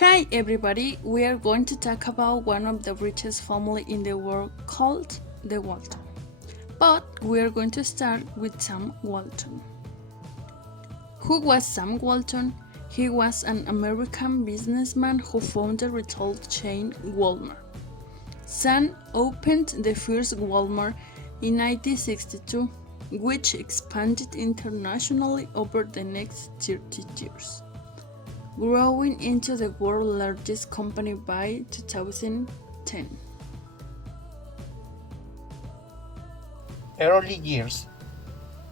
Hi everybody, we are going to talk about one of the richest family in the world called the Walton. But we are going to start with Sam Walton. Who was Sam Walton? He was an American businessman who founded retail chain Walmart. Sam opened the first Walmart in 1962, which expanded internationally over the next 30 years, growing into the world's largest company by 2010. Early years.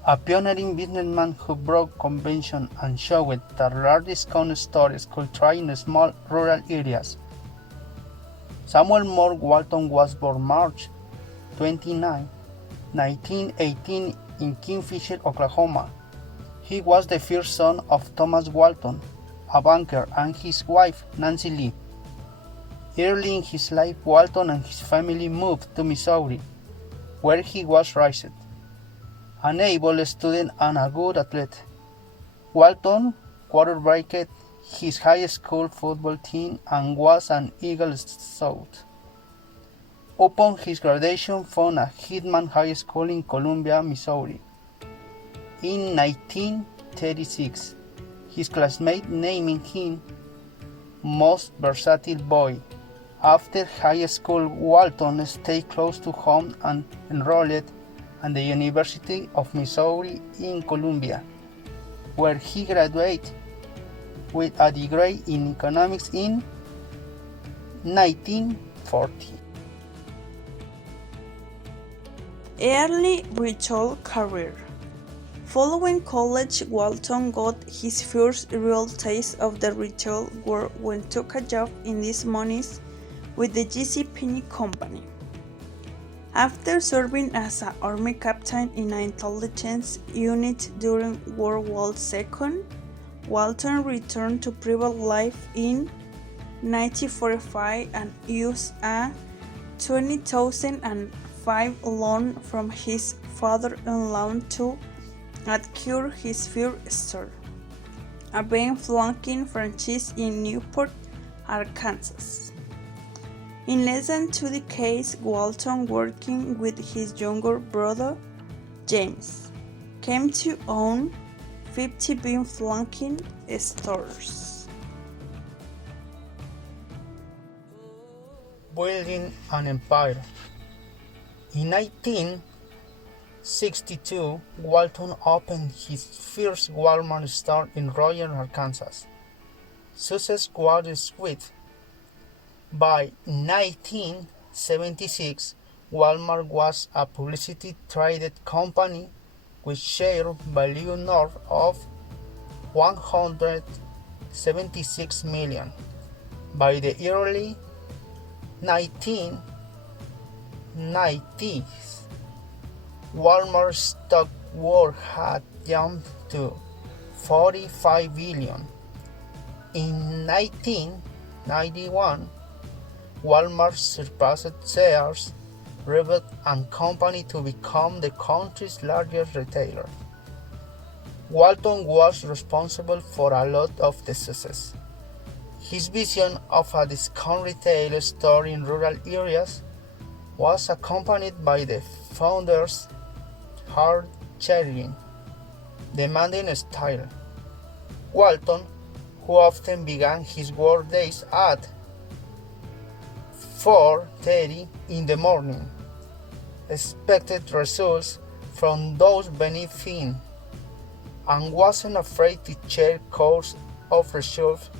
A pioneering businessman who broke convention and showed that large discount stores could thrive in small rural areas. Samuel Moore Walton was born March 29, 1918 in Kingfisher, Oklahoma. He was the first son of Thomas Walton, a banker, and his wife, Nancy Lee. Early in his life, Walton and his family moved to Missouri, where he was raised. An able student and a good athlete, Walton quarterbacked his high school football team and was an Eagle Scout. Upon his graduation, found a Hitman High School in Columbia, Missouri. In 1936, his classmates named him Most Versatile Boy. After high school, Walton stayed close to home and enrolled at the University of Missouri in Columbia, where he graduated with a degree in economics in 1940. Early retail career. Following college, Walton got his first real taste of the retail world when took a job in these monies with the J.C. Penney Company. After serving as an army captain in an intelligence unit during World War II, Walton returned to private life in 1945 and used a 2005 loan from his father-in-law to acquire his first store, a Ben Franklin franchise in Newport, Arkansas. In less than 2 decades, Walton, working with his younger brother, James, came to own 50 Ben Franklin stores. Building an empire. In 1962, Walton opened his first Walmart store in Royal, Arkansas. Success was swift. By 1976, Walmart was a publicly traded company with share value north of $176 million. By the early 1990s, Walmart's stock worth had jumped to $45 billion. In 1991, Walmart surpassed Sears, Rivet and Company to become the country's largest retailer. Walton was responsible for a lot of the success. His vision of a discount retail store in rural areas was accompanied by the founder's hard-charging, demanding style. Walton, who often began his work days at 4:30 in the morning, expected results from those beneath him and wasn't afraid to share course of results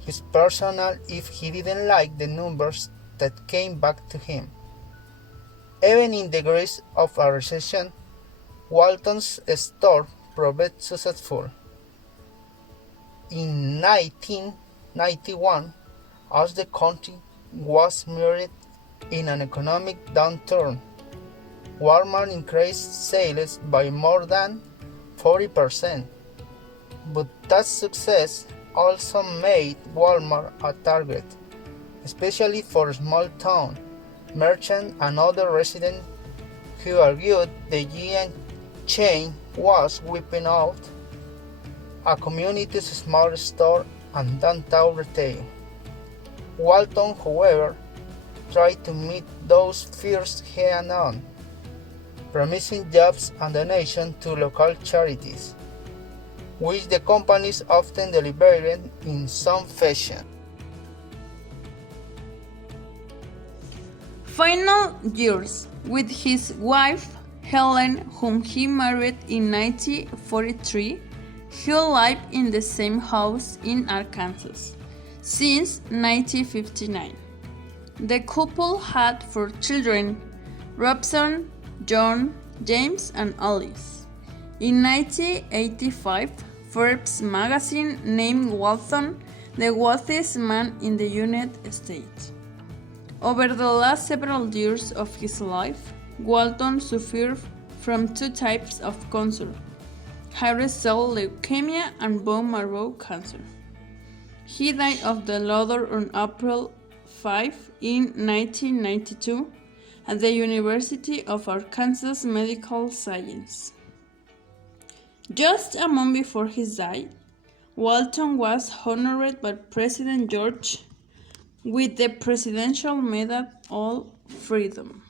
his personal if he didn't like the numbers that came back to him. Even in the grist of a recession, Walton's store proved successful. In 1991, as the country was mired in an economic downturn, Walmart increased sales by more than 40%. But that success also made Walmart a target, especially for small-town merchants and other residents who argued the giant chain was wiping out a community's small store and downtown retail. Walton, however, tried to meet those fears head-on, promising jobs and donations to local charities, which the companies often delivered in some fashion. Final years with his wife Helen, whom he married in 1943, he lived in the same house in Arkansas since 1959. The couple had 4 children: Robson, John, James, and Alice. In 1985, Forbes magazine named Walton the wealthiest man in the United States. Over the last several years of his life, Walton suffered from 2 types of cancer: hairy cell leukemia and bone marrow cancer. He died of the latter on April 5 in 1992 at the University of Arkansas Medical Science. Just a month before his death, Walton was honored by President George with the Presidential Medal of Freedom.